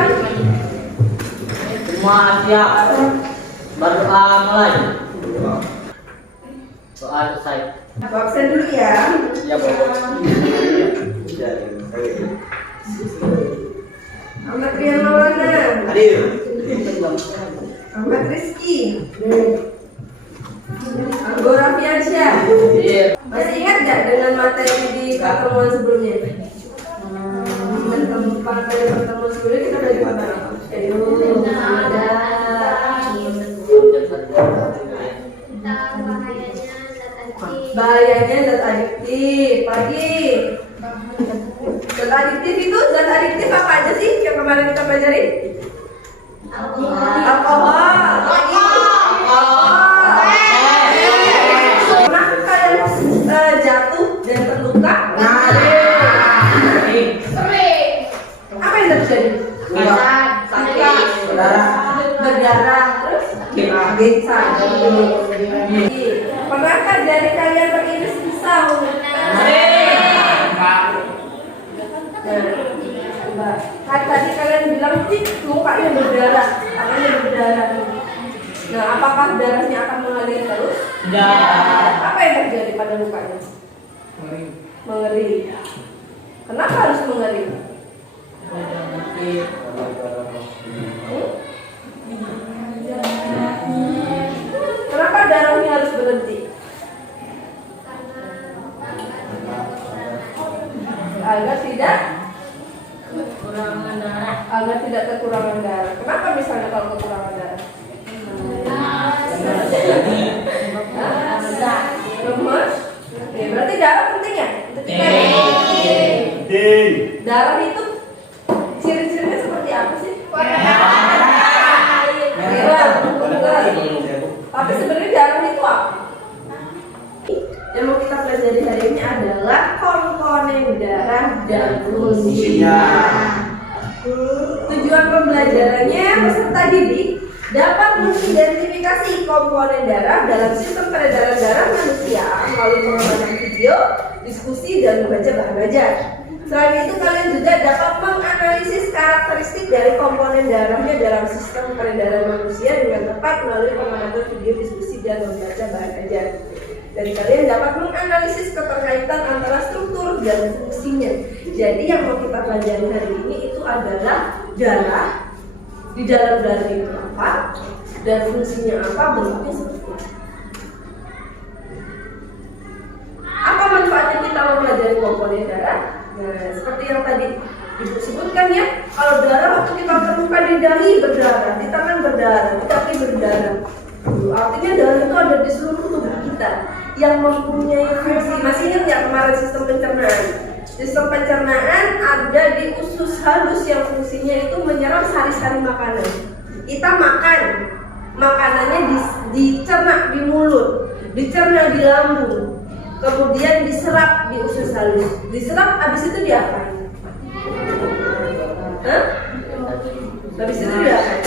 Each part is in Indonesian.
silakan. Semua siap. Berdoa mulai. Doa selesai. Aku absen dulu ya. Ya, Bu. Ahmad Rian Maulana. Hadir. Ahmad Rizky. Anggora Fiansyah. Masih ingat gak dengan materi di pertemuan sebelumnya? Pada pertemuan sebelumnya kita belajar tentang apa? Bahayanya zat adiktif. Pagi. Zat adiktif itu zat adiktif apa aja sih yang kemarin kita pelajari? Alkohol. Pagi. Pernah kalian jatuh dan terluka? Apa yang terjadi? Sakit, berdarah, terus pernahkah jari kalian teriris pisau? Kan tadi kalian bilang mukanya berdarah, tangannya berdarah. Nah, apakah darahnya akan mengalir terus? Tidak. Apa yang terjadi pada mukanya? Mengering. Kenapa harus mengering? Kenapa darahnya harus berhenti? Agar tidak kekurangan darah. Kenapa misalnya kalau kekurangan darah? Lemas. Ya, berarti darah penting ya? Darah itu ciri-cirinya seperti apa sih? Tapi sebenarnya darah itu apa? Yang mau kita pelajari hari ini adalah komponen darah dan fungsinya. Tujuan pembelajarannya, peserta didik dapat mengidentifikasi komponen darah dalam sistem peredaran darah manusia melalui pengamatan video, diskusi, dan membaca bahan ajar. Selain itu, kalian juga dapat menganalisis karakteristik dari komponen darahnya dalam sistem peredaran manusia dengan tepat melalui pengamatan video, diskusi, dan membaca bahan ajar. Dan kalian dapat menganalisis keterkaitan antara struktur dan fungsinya. Jadi yang mau kita pelajari hari ini itu adalah darah. Di dalam darah itu apa dan fungsinya apa, bentuknya seperti apa. Apa manfaatnya kita mempelajari komponen darah? Nah, seperti yang tadi Ibu sebutkan ya, kalau darah waktu kita terluka di dahi berdarah, di tangan berdarah, di kaki berdarah. Artinya darah itu ada di seluruh tubuh kita yang mempunyai fungsi. Masih ingat ya kemarin sistem pencernaan? Sistem pencernaan ada di usus halus yang fungsinya itu menyerap sari-sari makanan. Kita makan, makanannya dicerna di mulut, dicerna di lambung, kemudian diserap di usus halus. Diserap, habis itu diapain? Habis itu diapain?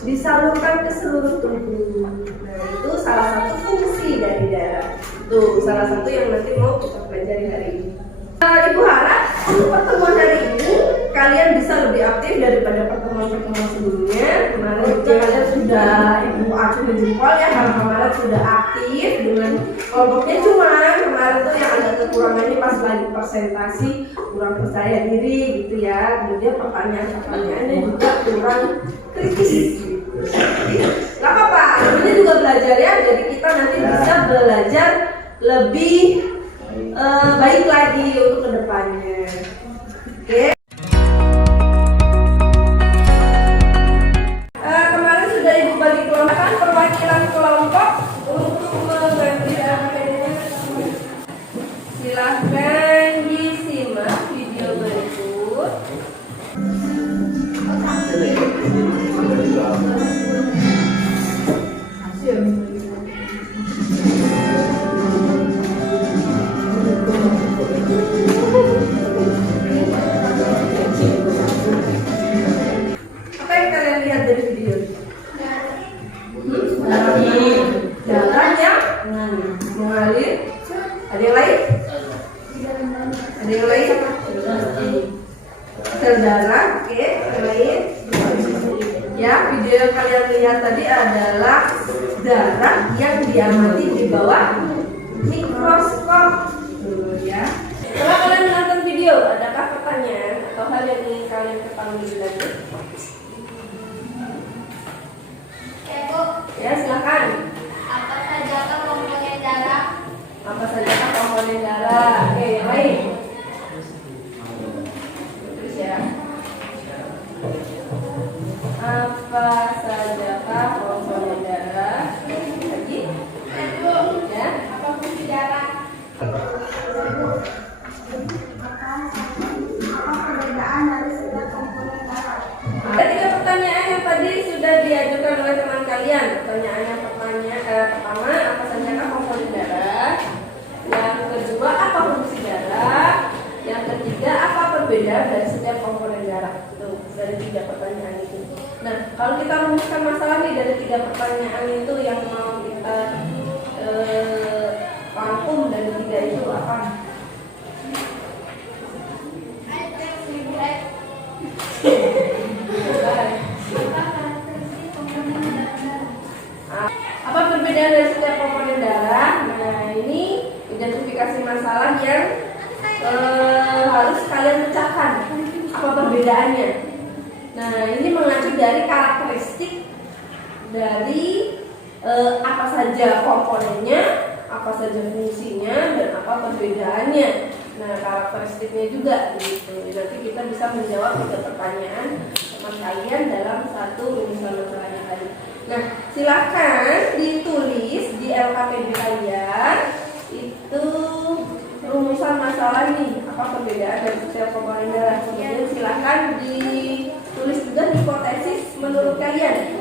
Disalurkan ke seluruh tubuh. Nah, itu salah satu fungsi dari darah. Tuh, salah satu yang nanti mau kita pelajari hari ini. Ibu harap untuk pertemuan hari ini kalian bisa lebih aktif daripada pertemuan-pertemuan sebelumnya. Kemarin juga kalian sudah Ibu acungi jempol ya, karena kemarin sudah aktif dengan kelompoknya. Cuma kemarin tuh yang ada kekurangannya pas lagi presentasi, kurang percaya diri gitu ya. Kemudian pertanyaan-pertanyaannya juga kurang kritis. Jadi nggak apa-apa, namanya juga belajar ya. Jadi kita nanti bisa belajar lebih baik lagi untuk kedepannya. Oke. Kemarin sudah Ibu bagi kelompok, perwakilan kelompok untuk mengganti materinya. Silahkan disimak video berikut. ya, video yang kalian lihat tadi adalah darah yang diamati di bawah mikroskop. Tuh ya. Setelah kalian menonton video, adakah pertanyaan atau hal yang ingin kalian ketahui lagi? Ya, silakan. Apa saja komponen darah? Apa saja komponen darah? Oke, yang lain. Terus ya. Apa saja komponen darah? Lagi? Ya. Apa fungsi darah? Apa perbedaan dari setiap komponen darah? Ada 3 pertanyaan yang tadi sudah diajukan oleh teman kalian. Pertanyaan pertama, apa saja komponen darah? Yang kedua, apa fungsi darah? Yang ketiga, apa perbedaan dari setiap komponen darah? Tuh, dari 3 pertanyaan itu. Nah, kalau kita rumuskan masalah nih dari 3 pertanyaan itu yang mau kita rangkum dari 3 itu apa? Apa perbedaan dari setiap komponen darah? Nah, ini identifikasi masalah yang harus kalian pecahkan. Apa perbedaannya? Nah, ini mengacu dari karakteristik dari apa saja komponennya, apa saja fungsinya, dan apa perbedaannya. Nah, karakteristiknya juga gitu. Nanti kita bisa menjawab 3 pertanyaan teman kalian dalam satu rumusan masalahnya tadi. Nah, silahkan ditulis di LKPD kalian itu rumusan masalah nih, apa perbedaan dari setiap komponen darah. Kemudian silahkan ditulis juga hipotesis menurut kalian.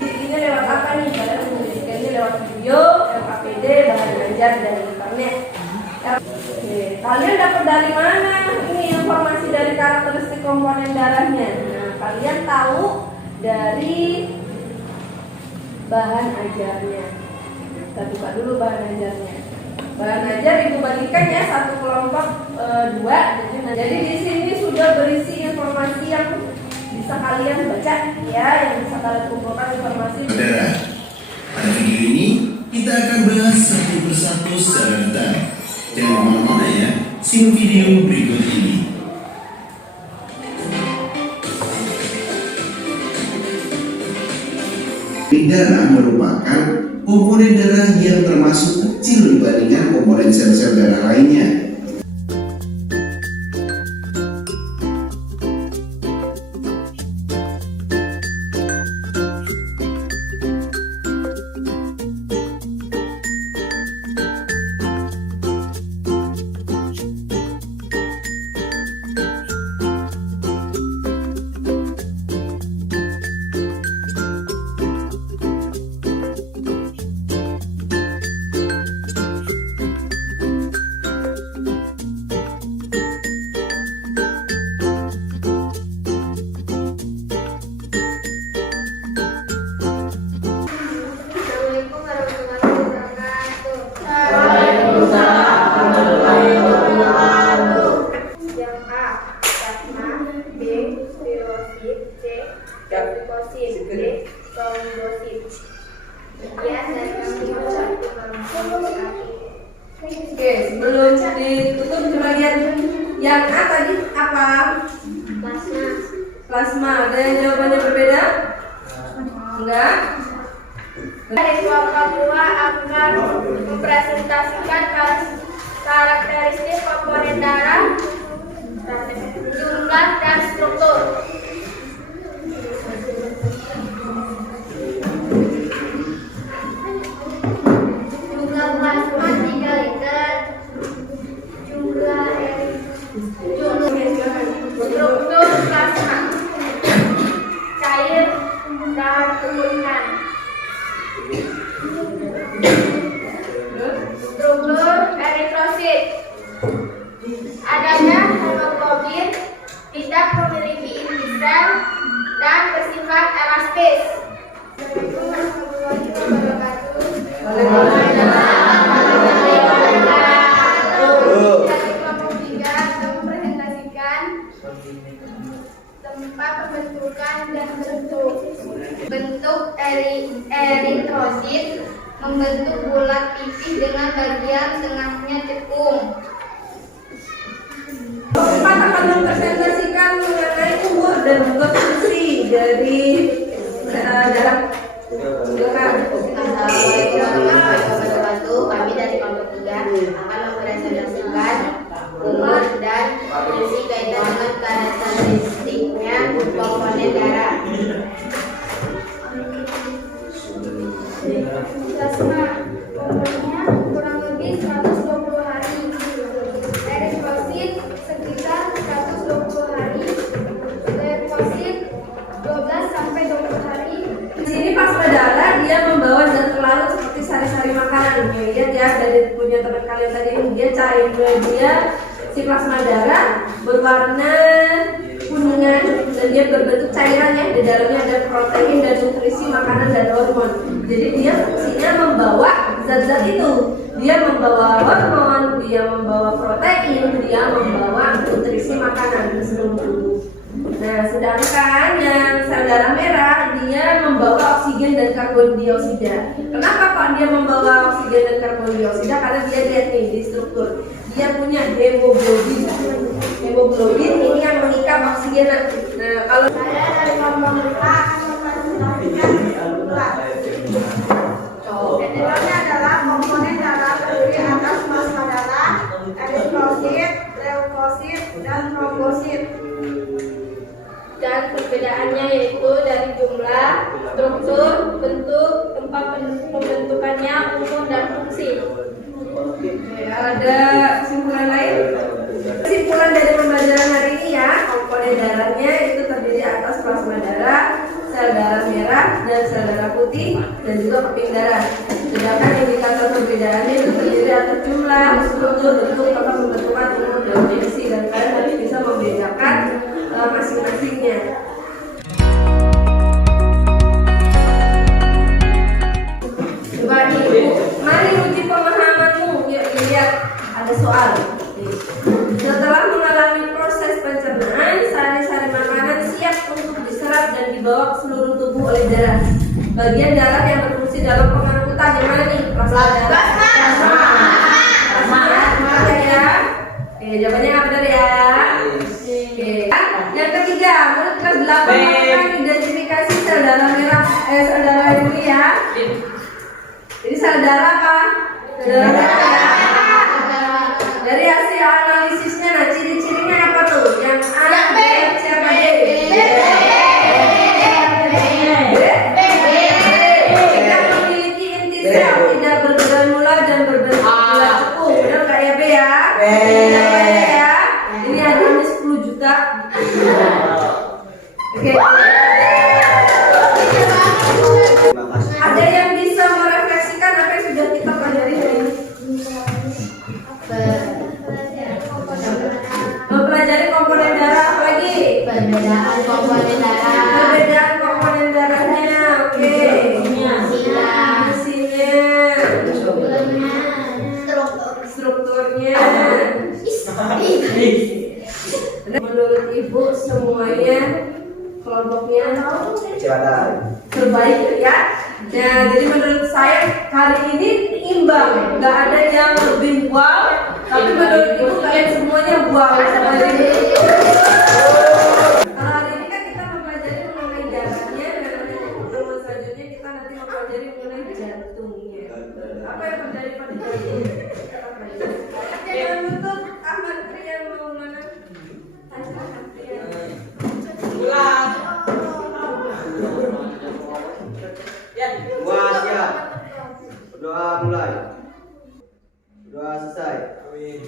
Ini lewat apa nih? Kalian menuliskannya lewat video, LKPD, bahan ajar dari internet. Oke, kalian dapat dari mana ini informasi dari karakteristik komponen darahnya? Nah, kalian tahu dari bahan ajarnya. Kita buka dulu bahan ajarnya. Bahan ajar ibu bagikan ya, satu kelompok 2. Jadi di sini sudah berisi informasi yang bisa kalian baca ya, yang bisa kalian kumpulkan informasi. Saudara, pada video ini kita akan bahas satu persatu secara detail. Jangan kemana-mana ya, simak video berikut ini. Darah merupakan komponen darah yang termasuk kecil dibandingkan komponen sel-sel darah lainnya. Assalamualaikum warahmatullahi wabarakatuh. Yang A, plasma, B, spirosit, C, glycosid, D, trombosit. Sekian dari kami. Oke, sebelum ditutup coba lihat yang A tadi apa? Plasma. Plasma. Ada yang jawabannya berbeda? Enggak? Siswa Papua akan mempresentasikan karakteristik komponen darah, jumlah dan struktur. Jumlah plasma 3 liter, jumlah struktur plasma, cair dan turunan. Struktur eritrosit. Adanya hemoglobin, tidak memiliki inti sel dan bersifat elastis. Assalamualaikum warahmatullahi wabarakatuh. Dari kelompok 3 eritrosit membentuk bulat pipih dengan bagian tengahnya cekung. Keempat akan mempresentasikan mengenai umur dan juga fungsi dari darah. Silakan. Assalamualaikum warahmatullahi wabarakatuh. Kami dari kelompok 3 akan mempresentasikan umur dan fungsi kaitan dengan karakteristiknya komponen darah. Plasma umurnya kurang lebih 120 hari. Eritrosit sekitar 120 hari. Leukosit 12 sampai 20 hari. Di sini plasma darah dia membawa zat terlarut seperti sari-sari makanan. Lihat ya dari punya teman kalian tadi, dia cair dia si plasma darah berwarna kuningan dan dia berbentuk cairan ya, di dalamnya ada protein dan nutrisi makanan dan hormon. Jadi dia fungsinya membawa zat-zat itu. Dia membawa hormon, dia membawa protein, dia membawa nutrisi makanan ke seluruh tubuh. Nah, sedangkan yang sel darah merah dia membawa oksigen dan karbon dioksida. Kenapa kok dia membawa oksigen dan karbon dioksida? Karena dia lihat nih di struktur. Dia punya hemoglobin. Hemoglobin ini yang mengikat oksigen. Nah, kalau Saya dari kelompok 5 akan mempresentasikan gula. Penyebabnya adalah komponen darah terdiri atas plasma darah, eritrosit, leukosit, dan trombosit. Dan perbedaannya yaitu dari jumlah, struktur, bentuk, tempat pembentukannya, umur, dan fungsi. ada kesimpulan lain? Kesimpulan dari pembelajaran hari ini ya, komponen darahnya itu terdiri atas plasma darah, sel darah merah, dan sel darah putih, dan juga keping darah. Sedangkan indikator perbedaannya itu terdiri atas jumlah, struktur, bentuk, tempat pembentukan, umur, dan fungsi. Dan kalian harus bisa membedakan masing-masingnya. Coba nih, mari uji pemahamanmu. Yuk lihat, ada soal. Setelah mengalami proses pencernaan, sari-sari makanan siap untuk diserap dan dibawa ke seluruh tubuh oleh darah. Bagian darah yang berfungsi dalam pengangkutan yang mana nih? Plasma darah. Plasma ya. Oke, jawabannya apa benar ya? Oke. Yang ketiga, menurut kelas 8 melakukan identifikasi sel darah merah, sel darah ini ya. Jadi sel darah apa? Sel darah merah ya. Dari hasil analisisnya, nah ciri-cirinya apa tuh? Yang A, B, C, apa D? Tidak memiliki inti sel, tidak bergranula dan berbentuk bulat cekung. Benar nggak ya B ya? Tidak banyak ya. Ini harganya 10 juta. Oke. Ada yang bisa merefleksikan apa yang sudah kita pelajari hari ini? Mempelajari komponen darah apa lagi? Perbedaan komponen darah. Perbedaan komponen darahnya, oke. Fungsinya, strukturnya. Menurut ibu semuanya kelompoknya terbaik ya. Nah, jadi menurut saya hari ini imbang, nggak ada yang lebih wow, tapi menurut ibu kalian semuanya wow. Kalau hari ini kan kita mempelajari mengenai darahnya, dan nanti pertemuan selanjutnya kita nanti mempelajari mengenai jantungnya. Apa yang terjadi pada jantung? Jangan tutup. Ahmad Rian mau mana? Ahmad Rian. Semua siap. Berdoa mulai. Berdoa selesai. Amin.